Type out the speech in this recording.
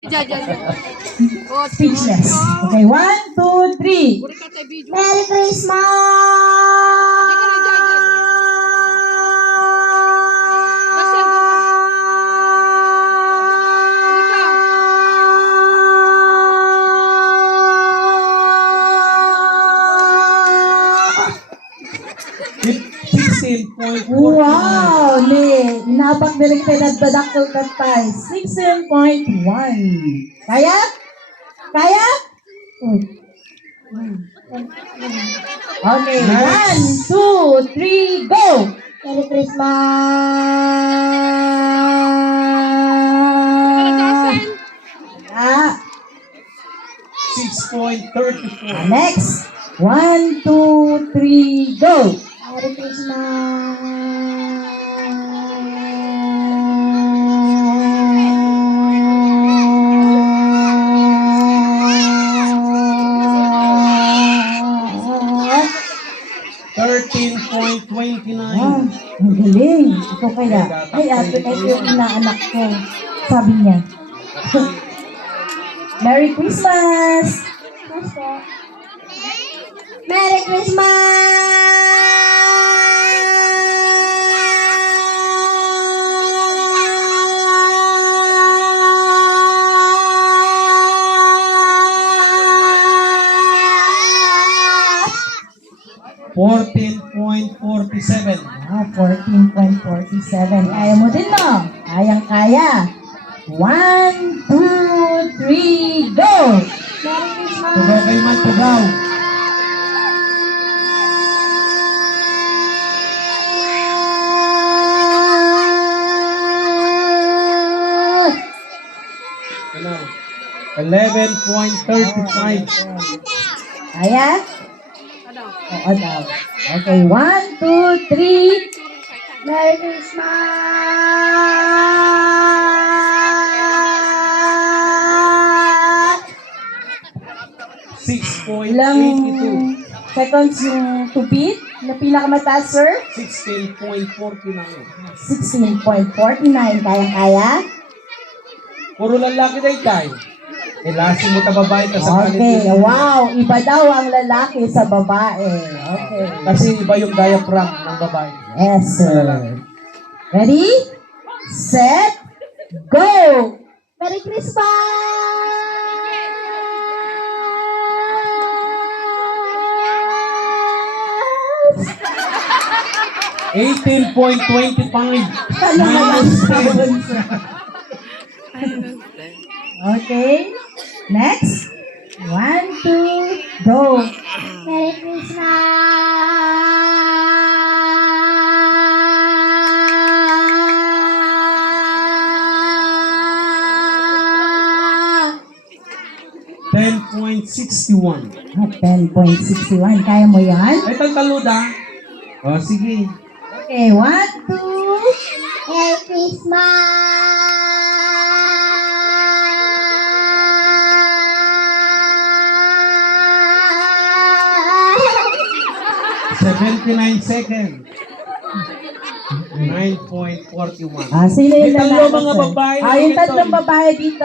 Speechless. Okay, 1, 2, 3. Merry Christmas! Wow! Inapak direct pinagdadakol ka tayo. 16.1. Kaya? Kaya? Okay, 1, 2, 3, go! Merry Christmas! Ah, 6.34. next. 1, 2, 3, go! Merry Christmas! Ah, ang galing. Ito kaya. Ay, ito yung inaanak ko. Sabi niya. Merry Christmas! Merry Christmas! 14.47. Ah, 14.47. Kaya mo din, no? Kayang-kaya. 1, 2, 3, go! Merry Christmas! Tugaw kay man, tugaw. Ano? 11.35. Kaya? Oo daw. Okay, 1, 2, 3. Merry Christmas! Ilang 6.82. seconds yung to beat na pinakamataas, sir? 16.49. 16.49. Kaya-kaya? Puro lalaki na tayo. Lasi mo ta babae ka sa Okay, wow. Iba daw ang lalaki sa babae. Okay. Kasi iba yung diaphragm ng babae. Yes, sir. Ready? Set? Go! Merry Christmas! 18.25. Okay. Next. 1, 2, go. Merry Christmas! 10.61. 10.61. Kaya mo yan? Ay, taltaluda. O, sige. Okay. 1, 2. Merry Christmas! 79 seconds. 9.41. Sino yung May tatlo lalaki, mga sir? babae. Yung tatlong babae dito.